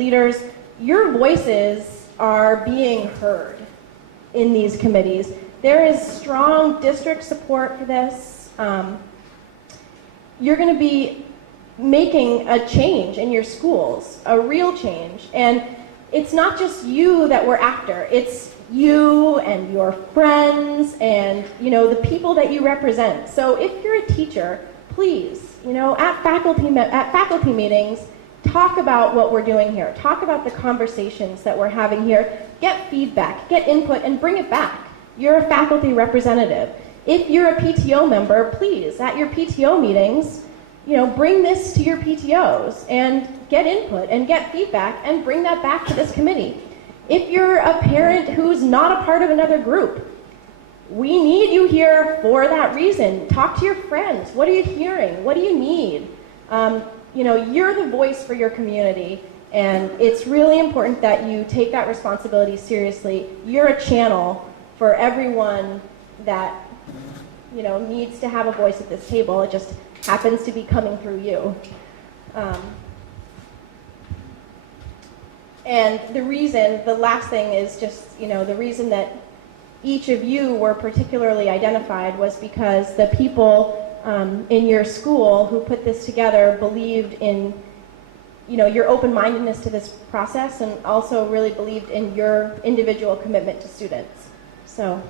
leaders, your voices are being heard in these committees. There is strong district support for this. You're going to be making a change in your schools, a real change. And it's not just you that we're after. It's you and your friends and, the people that you represent. So if you're a teacher, please, at faculty meetings, talk about what we're doing here. Talk about the conversations that we're having here. Get feedback, get input, and bring it back. You're a faculty representative. If you're a PTO member, please, at your PTO meetings, bring this to your PTOs and get input and get feedback and bring that back to this committee. If you're a parent who's not a part of another group, we need you here for that reason. Talk to your friends. What are you hearing? What do you need? You're the voice for your community, and it's really important that you take that responsibility seriously. You're a channel for everyone that needs to have a voice at this table. It just happens to be coming through you. And the last thing is just, the reason that each of you were particularly identified was because the people in your school who put this together believed in, your open-mindedness to this process, and also really believed in your individual commitment to students. So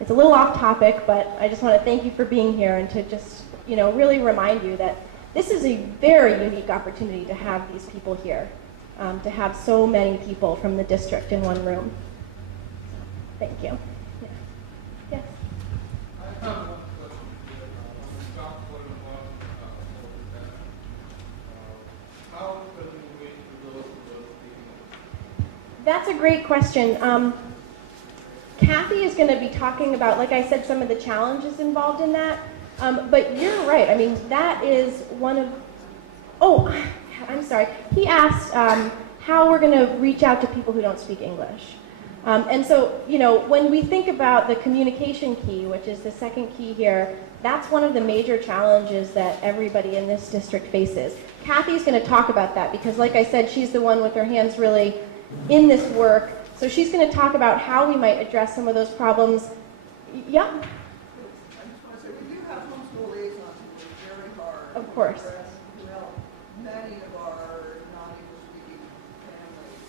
it's a little off topic, but I just want to thank you for being here and to just, really remind you that this is a very unique opportunity to have these people here, to have so many people from the district in one room. So, thank you. Yeah. Yes? I have one question. When we talk about how can we reach those people? That's a great question. Kathy is going to be talking about, like I said, some of the challenges involved in that. But you're right. I mean, that is one of... Oh, I'm sorry. He asked how we're going to reach out to people who don't speak English. And so, when we think about the communication key, which is the second key here, that's one of the major challenges that everybody in this district faces. Kathy's going to talk about that because, like I said, she's the one with her hands really in this work. So she's going to talk about how we might address some of those problems. Yeah? I just want to say, we do have homeschool liaisons who work very hard. Of course. To help many of our non-English speaking families.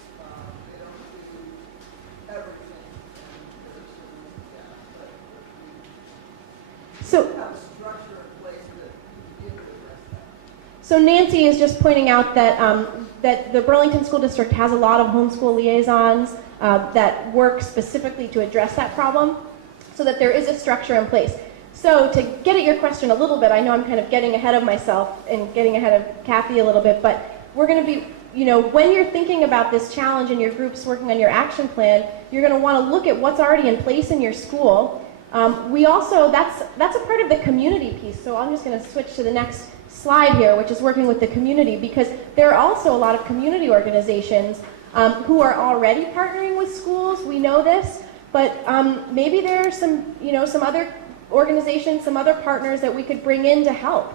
They don't do everything in person, but So, we have a structure in place that begin to address that. So Nancy is just pointing out that that the Burlington School District has a lot of homeschool liaisons that work specifically to address that problem, so that there is a structure in place. So to get at your question a little bit, I know I'm kind of getting ahead of myself and getting ahead of Kathy a little bit, but we're going to be, when you're thinking about this challenge and your group's working on your action plan, you're going to want to look at what's already in place in your school. We also, that's a part of the community piece, so I'm just going to switch to the next slide here, which is working with the community, because there are also a lot of community organizations who are already partnering with schools. We know this, but maybe there are some, some other organizations, some other partners that we could bring in to help.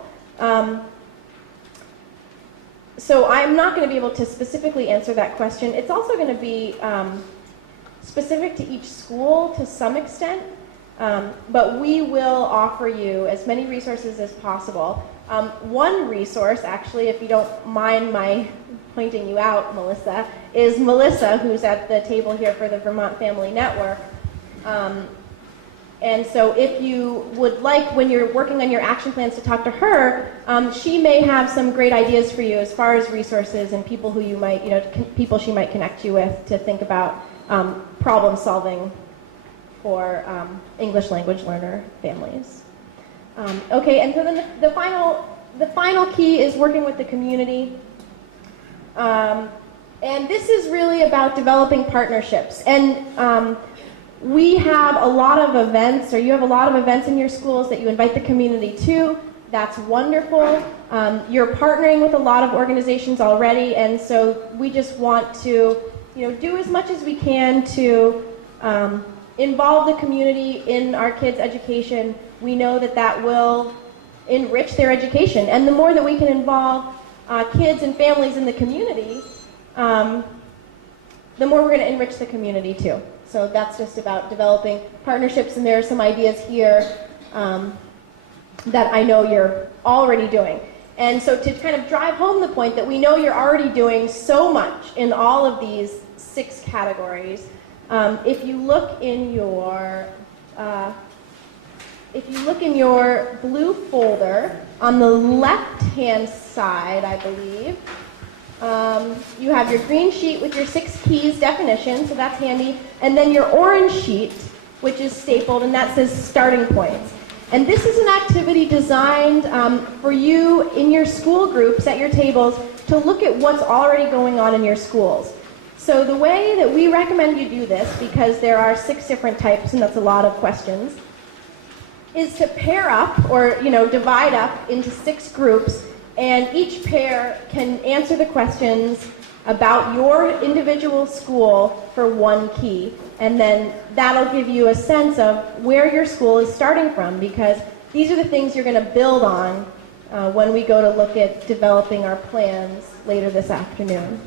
So I'm not going to be able to specifically answer that question. It's also going to be specific to each school to some extent, but we will offer you as many resources as possible. One resource, actually, if you don't mind my pointing you out, Melissa, is Melissa, who's at the table here for the Vermont Family Network. And so if you would like, when you're working on your action plans, to talk to her, she may have some great ideas for you as far as resources and people who you might, people she might connect you with to think about problem solving for English language learner families. Okay, and so then the final key is working with the community. And this is really about developing partnerships. And we have a lot of events, or you have a lot of events in your schools that you invite the community to. That's wonderful. You're partnering with a lot of organizations already, and so we just want to, do as much as we can to involve the community in our kids' education. We know that that will enrich their education, and the more that we can involve kids and families in the community, the more we're going to enrich the community too. So that's just about developing partnerships, and there are some ideas here that I know you're already doing. And so to kind of drive home the point that we know you're already doing so much in all of these 6 categories, if you look in your blue folder on the left-hand side, I believe, you have your green sheet with your 6 keys definition, so that's handy, and then your orange sheet, which is stapled, and that says starting points. And this is an activity designed for you in your school groups at your tables to look at what's already going on in your schools. So the way that we recommend you do this, because there are 6 different types, and that's a lot of questions, is to pair up, or divide up into 6 groups, and each pair can answer the questions about your individual school for 1 key. And then that'll give you a sense of where your school is starting from, because these are the things you're going to build on when we go to look at developing our plans later this afternoon.